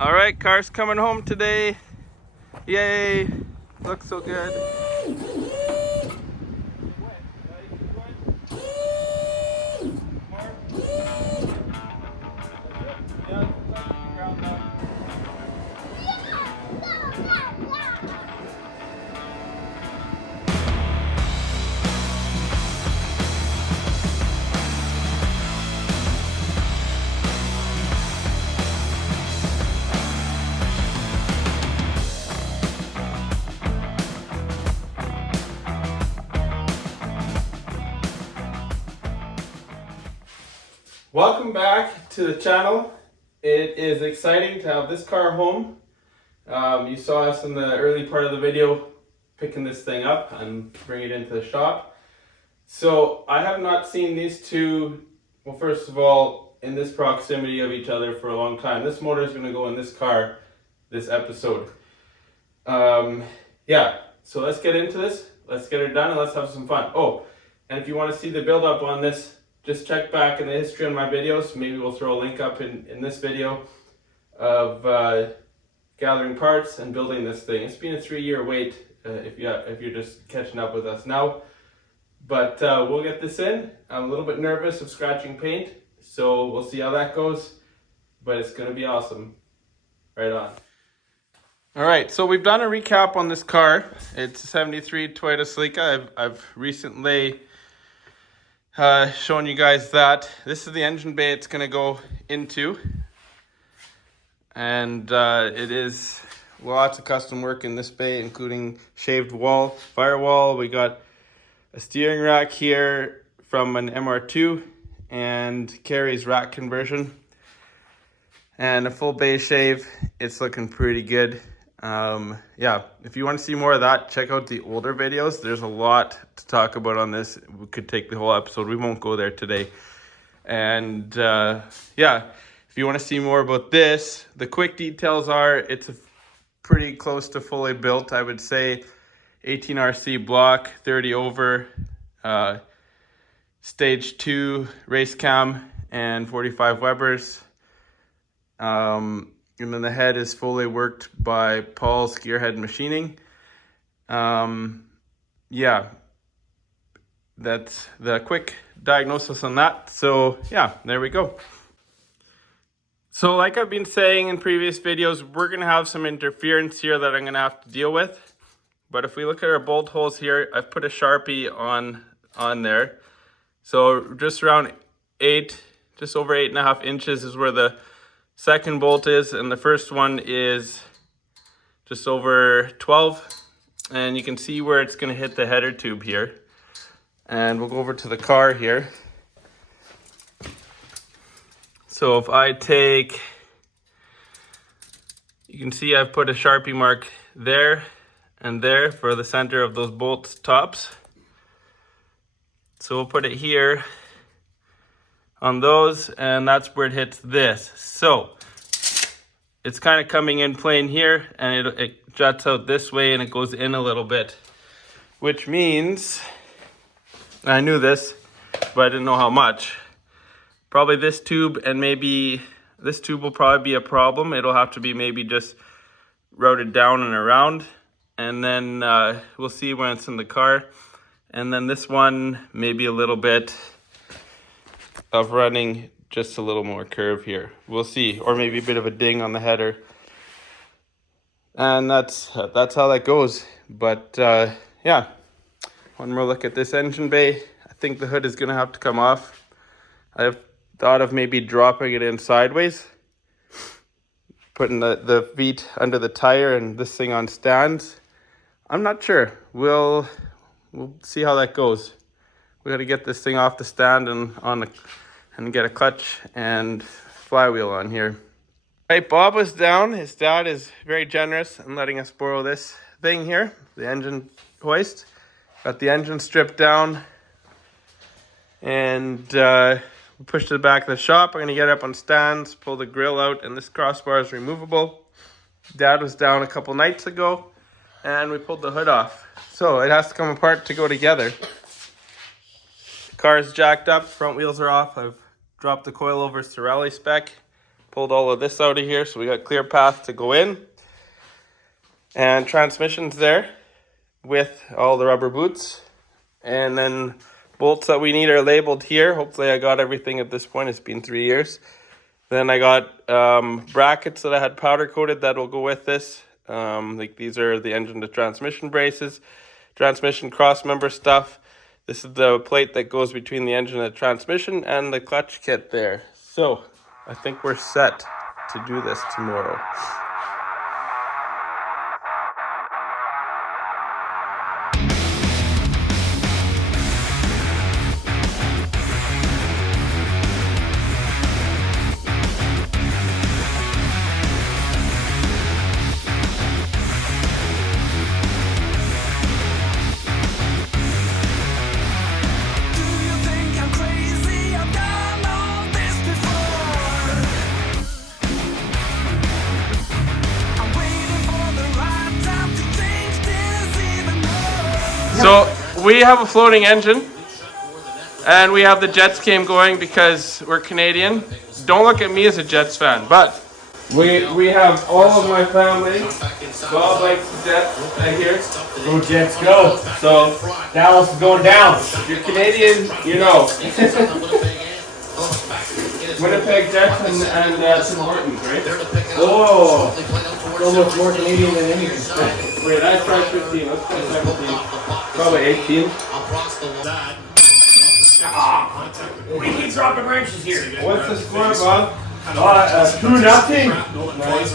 All right, car's coming home today. Yay! Looks so good. Welcome back to the channel. It is exciting to have this car home. You saw us in the early part of the video picking this thing up and bringing it into the shop. So I have not seen these two, well, first of all, in this proximity of each other for a long time. This motor is going to go in this car this episode. Yeah, so let's get into this. Let's get her done and let's have some fun. Oh, and if you want to see the build up on this, just check back in the history on my videos. Maybe we'll throw a link up in this video of gathering parts and building this thing. It's been a 3-year wait if you're just catching up with us now. But we'll get this in. I'm a little bit nervous of scratching paint, so we'll see how that goes. But it's going to be awesome. Right on. All right, so we've done a recap on this car. It's a 73 Toyota Celica. I've recently showing you guys that. This is the engine bay it's going to go into. And it is lots of custom work in this bay, including shaved wall, firewall. We got a steering rack here from an MR2 and Carrie's rack conversion. And a full bay shave. It's looking pretty good. Yeah, if you want to see more of that, check out the older videos. There's a lot to talk about on this. We could take the whole episode. We won't go there today. And yeah, if you want to see more about this, the quick details are it's pretty close to fully built. I would say 18 RC block, 30 over, stage 2 race cam, and 45 Webers. And then the head is fully worked by Paul's Gearhead Machining. Yeah, that's the quick diagnosis on that. So yeah, there we go. So like I've been saying in previous videos, we're going to have some interference here that I'm going to have to deal with. But if we look at our bolt holes here, I've put a Sharpie on there. So just around 8, just over 8.5 inches is where the second bolt is, and the first one is just over 12, and you can see where it's going to hit the header tube here. And we'll go over to the car here. So if I take, you can see I've put a Sharpie mark there and there for the center of those bolts tops. So we'll put it here on those, and that's where it hits this. So it's kind of coming in plane here, and it juts out this way and it goes in a little bit, which means, I knew this, but I didn't know how much. Probably this tube, and maybe this tube will probably be a problem. It'll have to be maybe just routed down and around, and then we'll see when it's in the car. And then this one, maybe a little bit of running just a little more curve here. We'll see, or maybe a bit of a ding on the header. And that's how that goes. But yeah, one more look at this engine bay. I think the hood is gonna have to come off. I've thought of maybe dropping it in sideways, putting the feet under the tire and this thing on stands. I'm not sure. We'll see how that goes. We got to get this thing off the stand and get a clutch and flywheel on here. Right, Bob was down. His dad is very generous in letting us borrow this thing here, the engine hoist. Got the engine stripped down and we pushed it back to the shop. I'm going to get it up on stands, pull the grill out, and this crossbar is removable. Dad was down a couple nights ago and we pulled the hood off. So it has to come apart to go together. Car's jacked up, front wheels are off. I've dropped the coilovers to rally spec. pulled all of this out of here, so we got clear path to go in. And transmission's there with all the rubber boots. And then bolts that we need are labeled here. Hopefully I got everything at this point. It's been 3 years. Then I got brackets that I had powder coated that will go with this. Like these are the engine to transmission braces, transmission cross member stuff. This is the plate that goes between the engine and the transmission, and the clutch kit there. So I think we're set to do this tomorrow. So we have a floating engine, and we have the Jets game going because we're Canadian. Don't look at me as a Jets fan, but we have all of my family. Bob likes the Jets. I hear. Go Jets, go! So Dallas is going down. if you're Canadian, you know. Winnipeg Jets and Tim Hortons, right? Oh, almost more Canadian than anything. Wait, I tried 15. Let's try 17. Probably 18. We keep dropping wrenches here. What's the score, Bob? 2-0. Nice.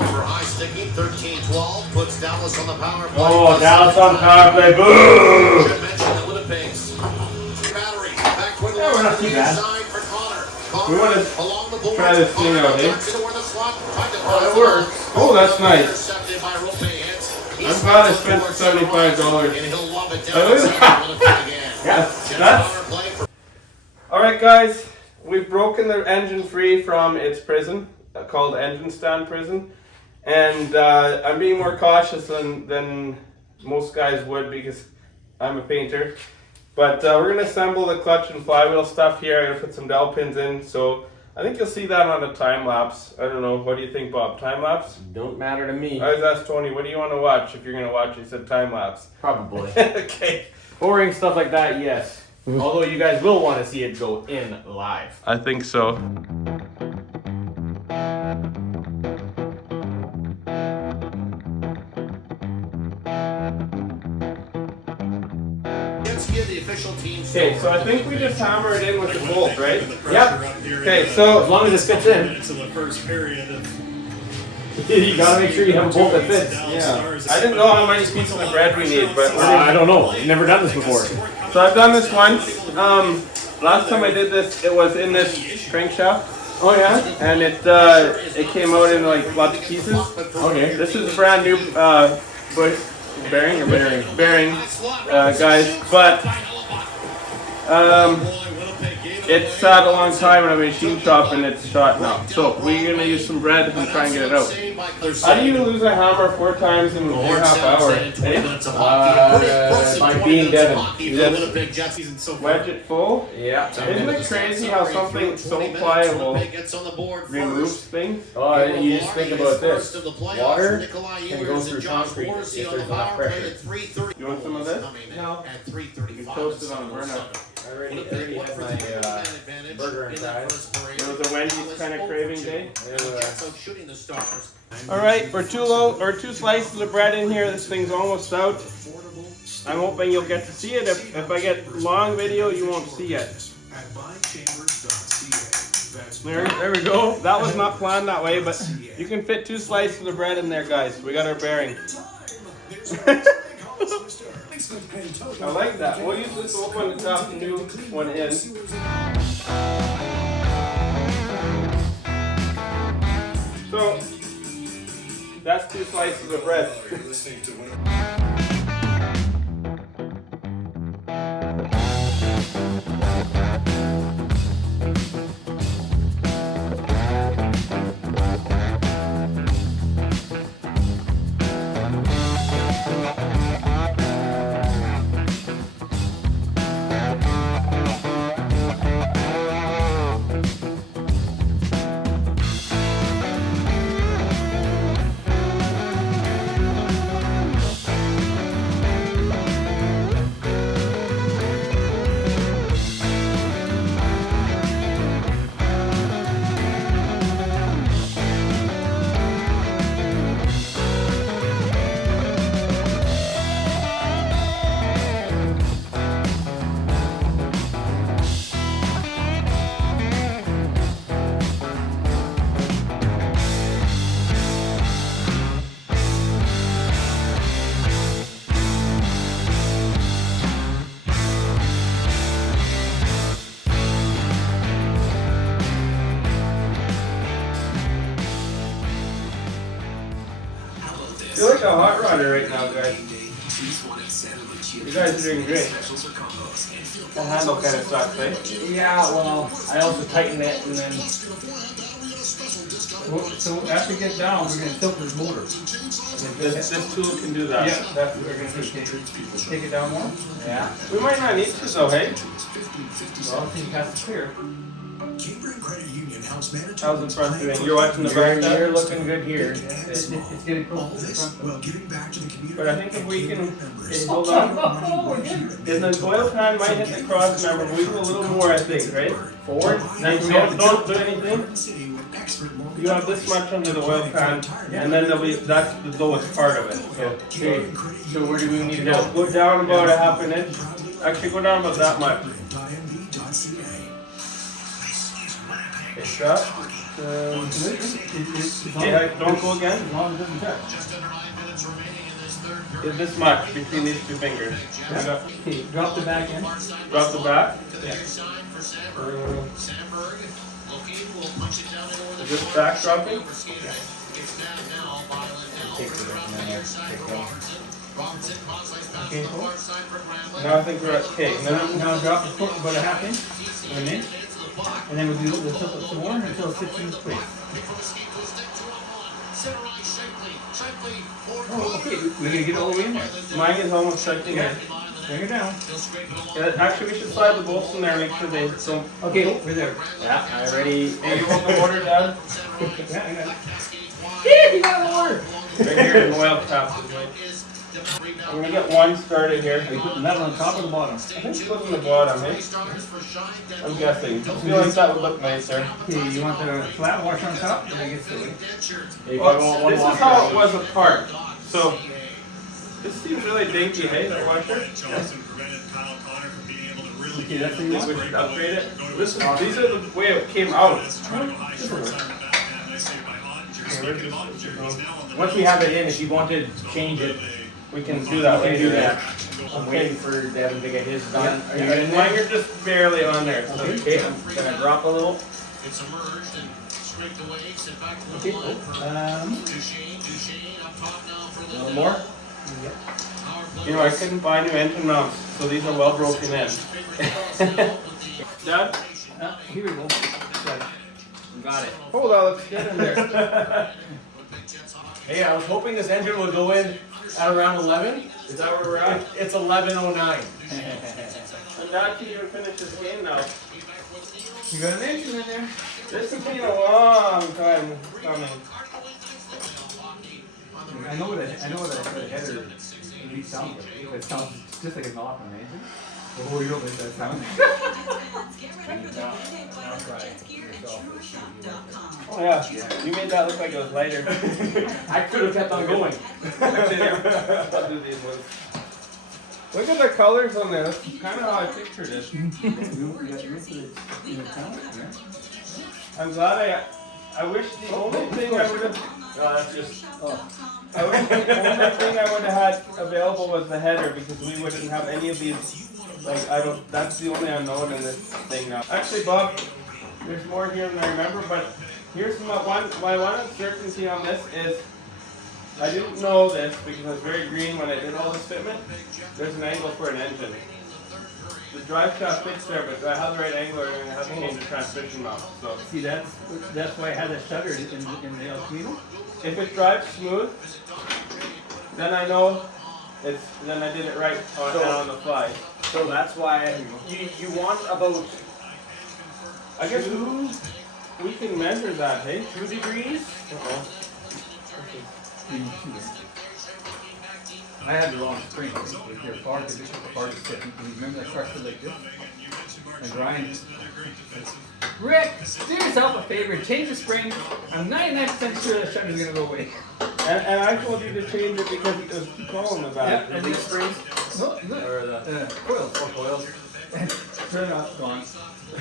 For high sticking, 13-12 puts Dallas on the power play. Oh, Dallas on power play. Boo! Should mention the Winnipeg's battery back toward the Yeah, we're not too bad. side for Connor. We want to Along the boards. try this thing out, eh? Oh, it works. Oh, that's nice. Intercepted by Rope Hits. I'm glad I spent $75. And he'll love it Oh, look at that. Yes, That's... Alright guys, we've broken the engine free from its prison, called engine stand prison. And I'm being more cautious than most guys would because I'm a painter. But we're going to assemble the clutch and flywheel stuff here. I'm going to put some dowel pins in. So I think you'll see that on a time lapse. I don't know. What do you think, Bob? Time lapse? Don't matter to me. I was asked Tony, what do you want to watch if you're going to watch? He said time lapse. Probably. Okay. Boring stuff like that, yes. Although you guys will want to see it go in live. I think so. Okay, so I think we just hammer it in with the bolt, right? Yep. Okay, so As long as it fits in. You gotta make sure you have a bolt that fits. yeah, I didn't know how many pieces of bread we need, but I don't know. I've never done this before. so I've done this once. Last time I did this, it was in this crankshaft. Oh yeah? And it came out in like lots of pieces. Okay. This is a brand new bearing, guys. But it sat a long time in a machine shop and it's shot now. So we're gonna use some bread and try and get it out. How do you lose a hammer 4 times in a half hour? By being Devin. Wedge it full. Yeah. Isn't it crazy how something so pliable removes things? Oh, you just think about this. Water can go through concrete if there's enough pressure. You want some of this? No. You toast it on a burner. I already had my burger and fries. It was a Wendy's kind of craving day. Shooting the stars. Alright, we're 2 slices of bread in here. This thing's almost out. I'm hoping you'll get to see it. If I get long video, you won't see it. There we go. That was not planned that way, but you can fit 2 slices of bread in there, guys. We got our bearing. I like that. We'll use this to open the top and new one in. So, that's 2 slices of bread. feel like a hot rodder right now, guys. You guys are doing great. The handle kind of sucks, eh? Yeah, well, I also tighten it and then. So after we get down, we're going to tilt this motor. This tool can do that. Yeah, that's what we're going to do. Take it down more? Yeah. We might not need to though, hey? Well, I think it has to clear. How's the front doing? You're watching the back now? You're looking good here. It's getting close to the front. But I think if we can hold on, then the oil pan might hit the cross member. We do a little more, I think, right? Forward. Now don't do anything. You have this much under the oil pan, and then that's the lowest part of it. Okay. So where do we need to go? Go down about a half an inch. Actually, go down about that much. Okay, stop. Yeah, don't go again. As long as it doesn't touch. This much between these two fingers. Yeah. Okay, drop the back in. Drop the back. Yeah. Is this back dropping? Take the back now. Okay, hold. Now I think we're at okay. Now drop the foot about a half inch, or an inch, and then we'll tilt it some more until it sits in its place. Oh, okay, we're going to get all the way in there. Mine is almost touching it. Bring it down. Yeah, actually, we should slide the bolts in there and make sure they don't. Okay, we're there. Yeah, I already. Hey, you want the water, Dad? Yeah, I got it. Yeah, you got the water. Right here in the oil cap. I'm gonna get one started here. Are you putting the metal on top or the bottom? I think it's on the bottom, eh? I'm guessing. I feel like that would look nicer. Okay, you want the flat washer on top? Or I get silly. Well, this is how it was apart. So, this seems really dinky, hey, that washer? Okay, that's the one. We should upgrade it. These are the way it came out. Once we have it in, if you want to change it, We can do that we can later. do that. I'm waiting for Devin to get his done. Are you in Mine, there? you're just barely on there. So. Okay, I'm gonna drop a little. It's emerged and scraped away, sit back to Okay. the wall. Duchesne up top now for a A little little more. You know, I couldn't buy new engine mounts, so these are well broken in. Dad? Here we go. Got it. Oh, that looks good in there. Hey, I was hoping this engine would go in at around 11. Is that where we're at? It's 11:09. And Dad can even finish this game now. You got an engine in there. This has been a long time coming. I know what a header really sounds like. It sounds just like a knock on an engine. But what do you know what that sounds like? Oh yeah, you made that look like it was lighter. I could have kept on going. I'll do these ones. Look at the colors on there. That's kind of how I pictured it. I'm glad I wish the only thing I would have. That's just. I wish the only thing I would have had available was the header because we wouldn't have any of these. Like that's the only unknown in this thing now. Actually, Bob, there's more here than I remember, but here's my one uncertainty on this is I didn't know this because I was very green when I did all this fitment. There's an angle for an engine. The drive shaft fits there, but do I have the right angle or am I going to have to change the transmission mount? So See, that's why I had that shutter in the El Camino. if it drives smooth, then I know then I did it right on the fly. So that's why you want about I guess we can measure that, hey? 2 degrees. I had the wrong spring. They're far to step. Remember that car stood like this? And Brian, Rick, do yourself a favor, change the spring. I'm 99% sure the shutter's gonna go away. And I told you to change it because it was too cold in the back. Yep, and these springs, look, Or the coils. coils. Turn off, gone.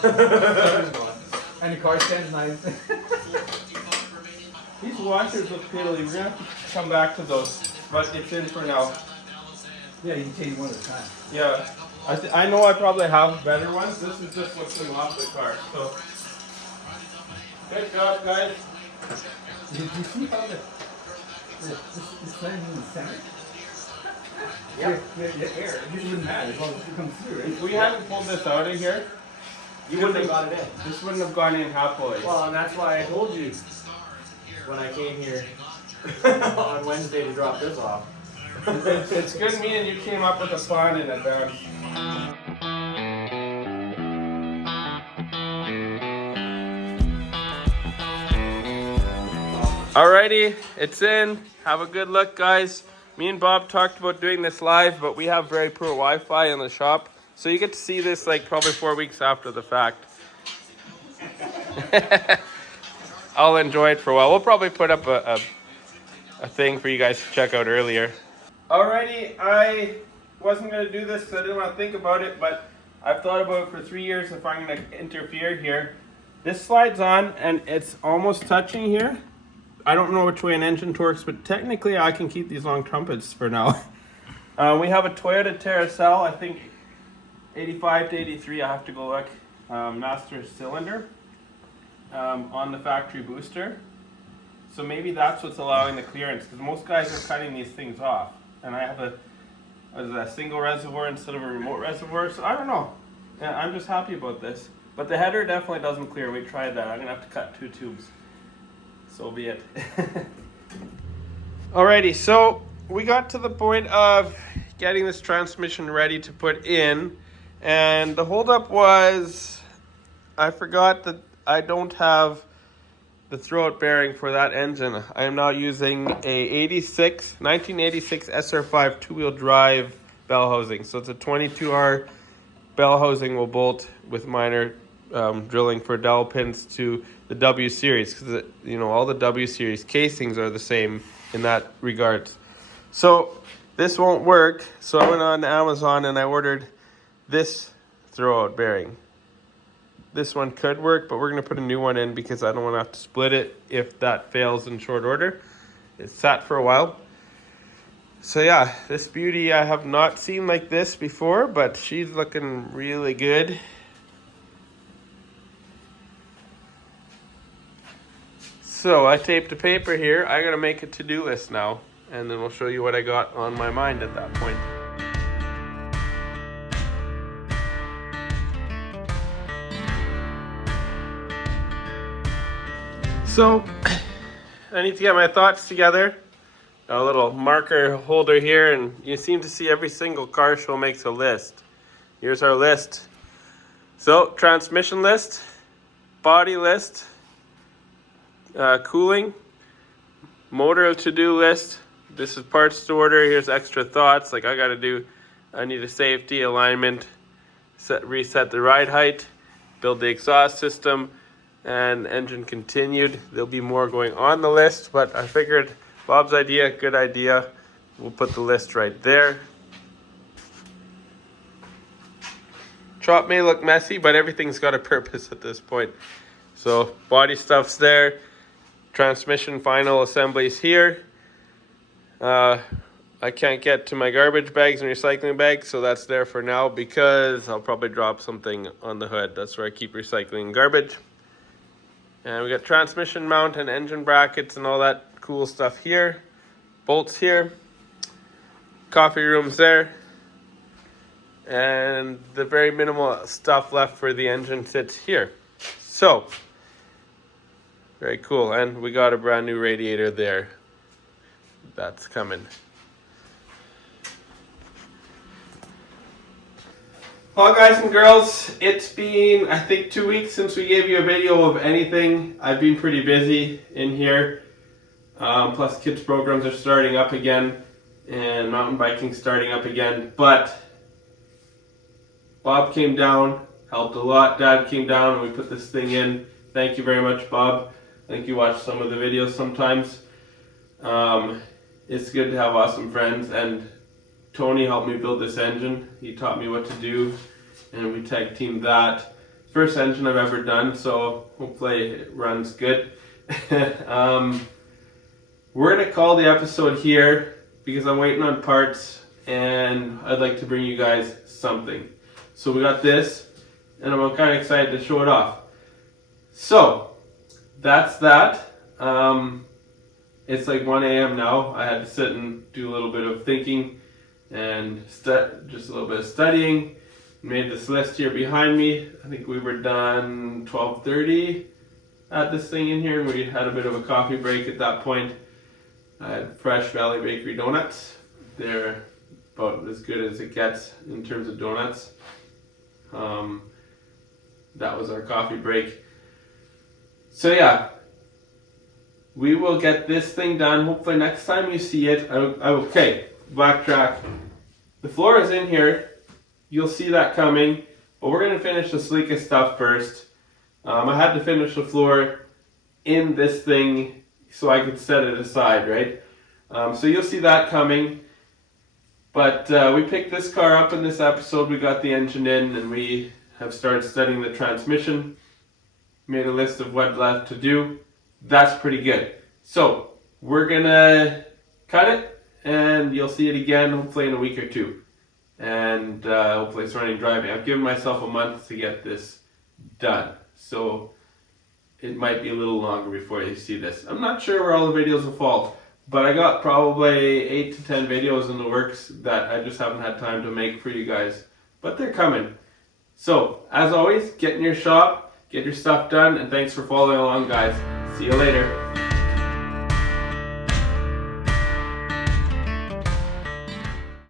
Shutter's gone. And the car stands nice. These washers look piddly. We're gonna have to come back to those, but it's in for now. Yeah, you can change one at a time. Yeah, I know I probably have better ones. This is just what's come off the car. So, good job, guys. Did you see how This thing in the center. Yep. Yeah, air. It just wouldn't matter as long as it comes through, right? If we hadn't pulled this out of here, You wouldn't have got it in. this wouldn't have gone in halfway. Well, and that's why I told you when I came here on Wednesday to drop this off. It's good me and you came up with a plan in advance. Alrighty, it's in. Have a good look, guys. Me and Bob talked about doing this live, but we have very poor Wi-Fi in the shop. So you get to see this like probably 4 weeks after the fact. I'll enjoy it for a while. We'll probably put up a thing for you guys to check out earlier. Alrighty, I wasn't going to do this because I didn't want to think about it, but I've thought about it for 3 years if I'm going to interfere here. This slides on and it's almost touching here. I don't know which way an engine torques, but technically I can keep these long trumpets for now. We have a Toyota Celica, I think 85 to 83, I have to go look, master cylinder on the factory booster. So maybe that's what's allowing the clearance, because most guys are cutting these things off. And I have a single reservoir instead of a remote reservoir, so I don't know. Yeah, I'm just happy about this. But the header definitely doesn't clear, we tried that. I'm gonna have to cut 2 tubes. So be it. Alrighty, so we got to the point of getting this transmission ready to put in, and the holdup was I forgot that I don't have the throwout bearing for that engine. I am now using a 1986 SR5 two-wheel drive bell housing. So it's a 22R bell housing will bolt with minor drilling for dowel pins to the W series, because you know all the W series casings are the same in that regard. So this won't work, so I went on Amazon and I ordered this throwout bearing. This one could work, but we're going to put a new one in because I don't want to have to split it if that fails in short order. It's sat for a while. So yeah, this beauty I have not seen like this before, but she's looking really good. So I taped a paper here. I gotta make a to-do list now, and then we'll show you what I got on my mind at that point. So I need to get my thoughts together. A little marker holder here, and you seem to see every single car show makes a list. Here's our list. So transmission list, body list, cooling, motor to-do list. This is parts to order. Here's extra thoughts like I need a safety alignment, reset the ride height, build the exhaust system, and engine continued. There'll be more going on the list, but I figured Bob's idea, good idea. We'll put the list right there. Chop may look messy, but everything's got a purpose at this point. So body stuff's there. Transmission final assemblies here. I can't get to my garbage bags and recycling bags, so that's there for now because I'll probably drop something on the hood. That's where I keep recycling garbage. And we got transmission mount and engine brackets and all that cool stuff here. Bolts here. Coffee room's there. And the very minimal stuff left for the engine sits here. So, very cool. And we got a brand new radiator there. That's coming. Well, guys and girls, it's been, I think, 2 weeks since we gave you a video of anything. I've been pretty busy in here. Plus, kids' programs are starting up again, and mountain biking starting up again. But Bob came down, helped a lot. Dad came down, and we put this thing in. Thank you very much, Bob. I think you watch some of the videos sometimes. It's good to have awesome friends, and Tony helped me build this engine. He taught me what to do, and we tag teamed that. First engine I've ever done, so hopefully it runs good. We're gonna call the episode here because I'm waiting on parts, and I'd like to bring you guys something. So we got this, and I'm kind of excited to show it off. So that's that. It's like 1 a.m. now. I had to sit and do a little bit of thinking and just a little bit of studying. Made this list here behind me. I think we were done 12:30 at this thing in here. We had a bit of a coffee break at that point. I had Fresh Valley Bakery donuts. They're about as good as it gets in terms of donuts. That was our coffee break. So yeah, we will get this thing done. Hopefully next time you see it, okay, backtrack. The floor is in here. You'll see that coming, but we're gonna finish the Celica stuff first. I had to finish the floor in this thing so I could set it aside, right? So you'll see that coming. But we picked this car up in this episode. We got the engine in and we have started studying the transmission. Made a list of what left to do. That's pretty good. So we're gonna cut it and you'll see it again hopefully in a week or two. And hopefully it's running driving. I've given myself a month to get this done. So it might be a little longer before you see this. I'm not sure where all the videos will fall. But I got probably 8 to 10 videos in the works that I just haven't had time to make for you guys. But they're coming. So, as always, get in your shop, get your stuff done, and thanks for following along, guys. See you later.